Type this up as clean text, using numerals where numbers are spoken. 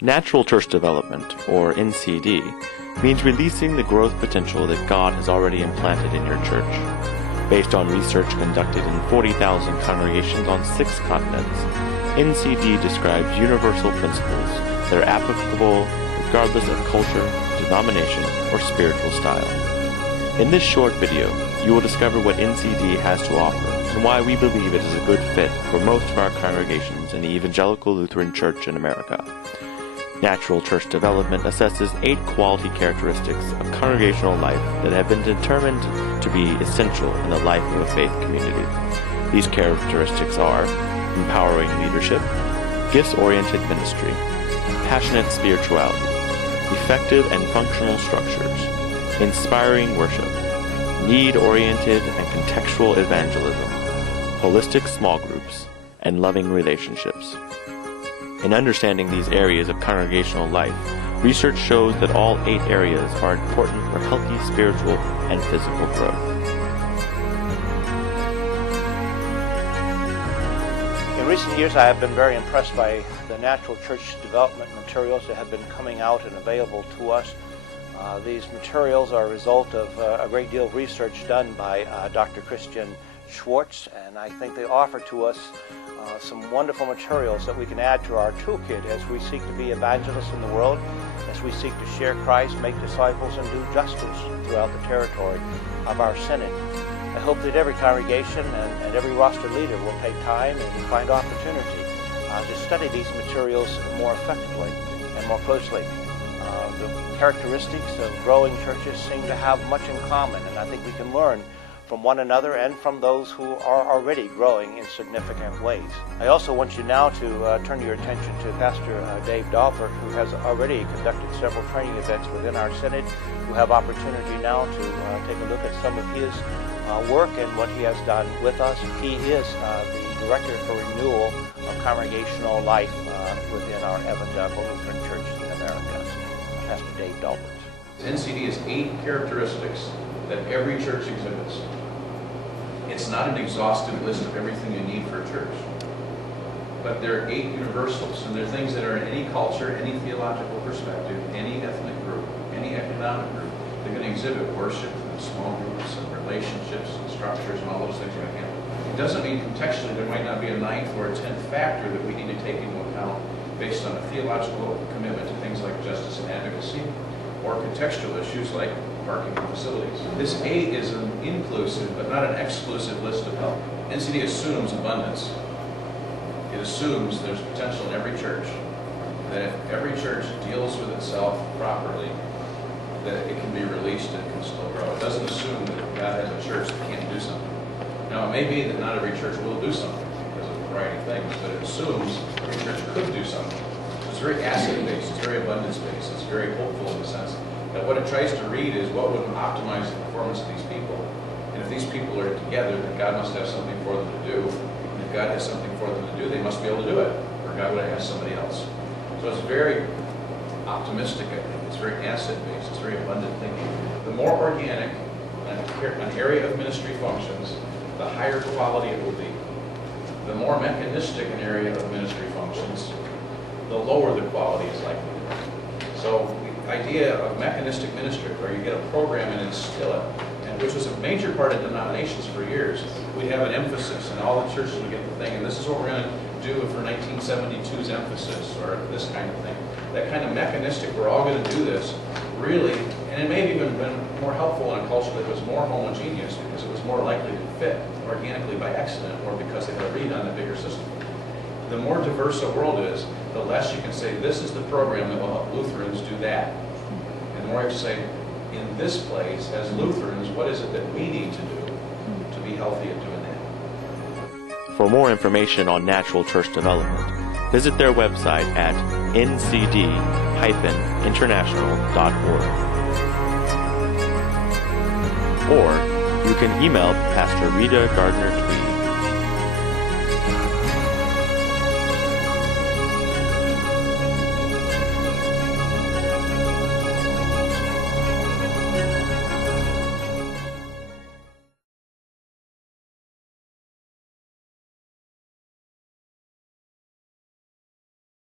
Natural Church Development, or NCD, means releasing the growth potential that God has already implanted in your church. Based on research conducted in 40,000 congregations on 6 continents, NCD describes universal principles that are applicable regardless of culture, denomination, or spiritual style. In this short video, you will discover what NCD has to offer and why we believe it is a good fit for most of our congregations in the Evangelical Lutheran Church in America. Natural Church Development assesses 8 quality characteristics of congregational life that have been determined to be essential in the life of a faith community. These characteristics are empowering leadership, gifts-oriented ministry, passionate spirituality, effective and functional structures, inspiring worship, need-oriented and contextual evangelism, holistic small groups, and loving relationships. In understanding these areas of congregational life, research shows that all 8 areas are important for healthy spiritual and physical growth. In recent years, I have been very impressed by the Natural Church Development materials that have been coming out and available to us. These materials are a result of a great deal of research done by Dr. Christian Schwartz, and I think they offer to us some wonderful materials that we can add to our toolkit as we seek to be evangelists in the world, as we seek to share Christ, make disciples, and do justice throughout the territory of our synod. I hope that every congregation and every roster leader will take time and find opportunity to study these materials more effectively and more closely. The characteristics of growing churches seem to have much in common, and I think we can learn from one another and from those who are already growing in significant ways. I also want you now to turn your attention to Pastor Dave Dahlberg, who has already conducted several training events within our synod. We have opportunity now to take a look at some of his work and what he has done with us. He is the Director for Renewal of Congregational Life within our Evangelical Lutheran Church in America. Pastor Dave Dahlberg. NCD has 8 characteristics that every church exhibits. It's not an exhaustive list of everything you need for a church, but there are 8 universals, and they're things that are in any culture, any theological perspective, any ethnic group, any economic group. They're going to exhibit worship and small groups and relationships and structures and all those things are going to happen. It doesn't mean contextually there might not be a 9th or a 10th factor that we need to take into account based on a theological commitment to things like justice and advocacy, or contextual issues like parking facilities. This 8 is an inclusive but not an exclusive list of help. NCD assumes abundance. It assumes there's potential in every church, that if every church deals with itself properly, that it can be released and can still grow. It doesn't assume that God has a church that can't do something. Now, it may be that not every church will do something because of a variety of things, but it assumes every church could do something. It's very asset-based, it's very abundance-based, it's very hopeful in the sense that what it tries to read is what would optimize the performance of these people. And if these people are together, then God must have something for them to do. And if God has something for them to do, they must be able to do it, or God would have asked somebody else. So it's very optimistic, I think. It's very asset-based, it's very abundant thinking. The more organic an area of ministry functions, the higher quality it will be. The more mechanistic an area of ministry functions, the lower the quality is likely to be. So the idea of mechanistic ministry, where you get a program and instill it, and which was a major part of denominations for years, we have an emphasis, and all the churches would get the thing, and this is what we're going to do for 1972's emphasis, or this kind of thing. That kind of mechanistic, we're all going to do this, really, and it may have even been more helpful in a culture that was more homogeneous because it was more likely to fit organically by accident or because they had a read on the bigger system. The more diverse a world is, the less you can say, this is the program that will help Lutherans do that. And the more you have to say, in this place, as Lutherans, what is it that we need to do to be healthy at doing that? For more information on Natural Church Development, visit their website at ncd-international.org. Or you can email Pastor Rita Gardner-Tweed